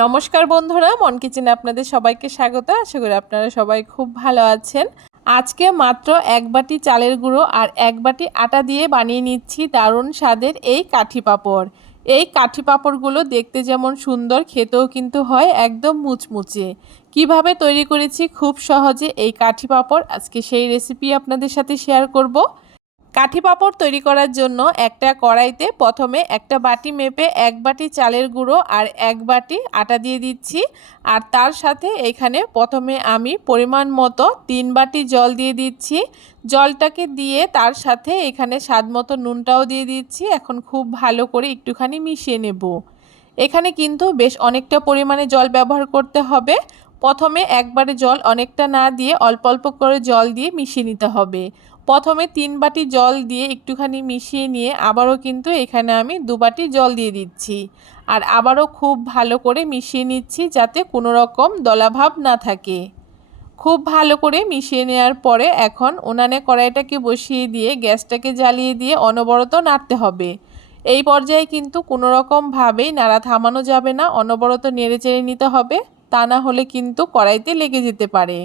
নমস্কার বন্ধুরা, মন কিচেনে আপনাদের সবাইকে স্বাগত। আশা করি আপনারা সবাই খুব ভালো আছেন। আজকে মাত্র এক বাটি চালের গুঁড়ো আর এক বাটি আটা দিয়ে বানিয়ে নিচ্ছি দারুণ স্বাদের এই কাঠি পাঁপড়। এই কাঠি পাঁপড়গুলো দেখতে যেমন সুন্দর, খেতেও কিন্তু হয় একদম মুচমুচে। কিভাবে তৈরি করেছি খুব সহজে এই কাঠি পাঁপড়, আজকে সেই রেসিপি আপনাদের সাথে শেয়ার করব। কাঠি পাঁপড় তৈরি করার জন্য একটা কড়াইতে প্রথমে একটা বাটি মেপে এক বাটি চালের গুঁড়ো আর এক বাটি আটা দিয়ে দিচ্ছি। আর তার সাথে এখানে প্রথমে আমি পরিমাণ মতো 3 বাটি জল দিয়ে দিচ্ছি। জলটাকে দিয়ে তার সাথে এখানে স্বাদ মতো নুনটাও দিয়ে দিচ্ছি। এখন খুব ভালো করে একটুখানি মিশিয়ে নেব। এখানে কিন্তু বেশ অনেকটা পরিমাণে জল ব্যবহার করতে হবে। প্রথমে একবারে জল অনেকটা না দিয়ে অল্প অল্প করে জল দিয়ে মিশিয়ে নিতে হবে। প্রথমে 3 বাটি জল দিয়ে একটুখানি মিশিয়ে নিয়ে আবারও কিন্তু এখানে আমি 2 বাটি জল দিয়ে দিচ্ছি। আর আবারও খুব ভালো করে মিশিয়ে নিচ্ছি যাতে কোনো রকম দলাভাব না থাকে। খুব ভালো করে মিশিয়ে নেওয়ার পরে এখন উনানে কড়াইটাকে বসিয়ে দিয়ে গ্যাসটাকে জ্বালিয়ে দিয়ে অনবরত নাড়তে হবে। এই পর্যায়ে কিন্তু কোনো রকমভাবেই নাড়া থামানো যাবে না, অনবরত নেড়ে চেড়ে নিতে হবে, তা না হলে কিন্তু কড়াইতে লেগে যেতে পারে।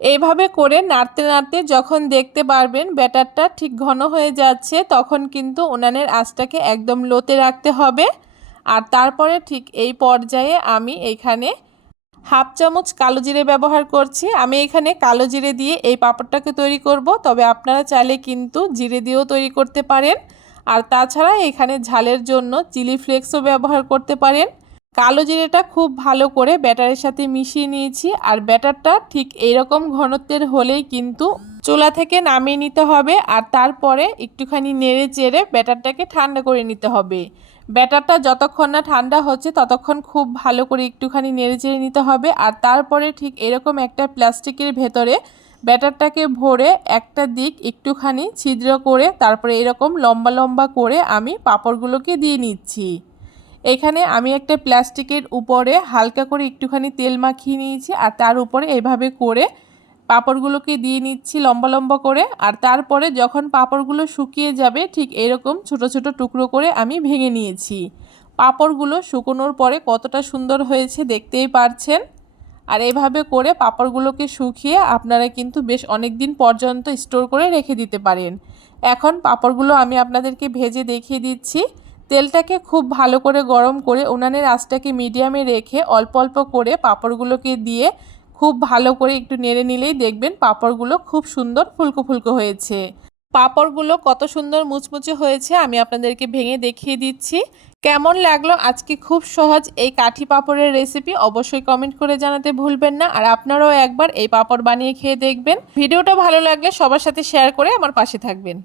এইভাবে করে নাড়তে নাড়তে যখন দেখতে পারবেন ব্যাটারটা ঠিক ঘন হয়ে যাচ্ছে, তখন কিন্তু উনানের আঁচটাকে একদম লোতে রাখতে হবে। আর তারপরে ঠিক এই পর্যায়ে আমি এখানে হাফ চামচ কালো জিরে ব্যবহার করছি। আমি এখানে কালো জিরে দিয়ে এই পাঁপড়টাকে তৈরি করব, তবে আপনারা চাইলে কিন্তু জিরে দিয়েও তৈরি করতে পারেন। আর তাছাড়া এখানে ঝালের জন্য চিলি ফ্লেক্সও ব্যবহার করতে পারেন। কালো জিরেটা খুব ভালো করে ব্যাটারের সাথে মিশিয়ে নিয়েছি। আর ব্যাটারটা ঠিক এইরকম ঘনত্বের হলেই কিন্তু চুলা থেকে নামিয়ে নিতে হবে। আর তারপরে একটুখানি নেড়ে চেড়ে ব্যাটারটাকে ঠান্ডা করে নিতে হবে। ব্যাটারটা যতক্ষণ না ঠান্ডা হচ্ছে ততক্ষণ খুব ভালো করে একটুখানি নেড়ে চেড়ে নিতে হবে। আর তারপরে ঠিক এরকম একটা প্লাস্টিকের ভেতরে ব্যাটারটাকে ভরে একটা দিক একটুখানি ছিদ্র করে তারপরে এরকম লম্বা লম্বা করে আমি পাঁপড়গুলোকে দিয়ে নিচ্ছি। এখানে আমি একটা প্লাস্টিকের উপরে হালকা করে একটুখানি তেল মাখিয়ে নিয়েছি। আর তার উপরে এভাবে করে পাঁপড়গুলোকে দিয়ে নিচ্ছি লম্বা লম্বা করে। আর তারপরে যখন পাঁপড়গুলো শুকিয়ে যাবে ঠিক এরকম ছোট ছোট টুকরো করে আমি ভেঙে নিয়েছি। পাঁপড়গুলো শুকোনোর পরে কতটা সুন্দর হয়েছে দেখতেই পারছেন। আর এভাবে করে পাঁপড়গুলোকে শুকিয়ে আপনারা কিন্তু বেশ অনেক দিন পর্যন্ত স্টোর করে রেখে দিতে পারেন। এখন পাঁপড়গুলো আমি আপনাদেরকে ভেজে দেখিয়ে দিচ্ছি। তেলটাকে খুব ভালো করে গরম করে উনানের আঁচটাকে মিডিয়ামে রেখে অল্প অল্প করে পাঁপড়গুলোকে দিয়ে খুব ভালো করে একটু নেড়ে নিলেই দেখবেন পাঁপড়গুলো খুব সুন্দর ফুলকো ফুলকো হয়েছে। পাঁপড়গুলো কত সুন্দর মুচমুচে হয়েছে আমি আপনাদেরকে ভেঙে দেখিয়ে দিচ্ছি। কেমন লাগলো আজকে খুব সহজ এই কাঠি পাঁপড়ের রেসিপি অবশ্যই কমেন্ট করে জানাতে ভুলবেন না। আর আপনারাও একবার এই পাঁপড় বানিয়ে খেয়ে দেখবেন। ভিডিওটা ভালো লাগলে সবার সাথে শেয়ার করে আমার পাশে থাকবেন।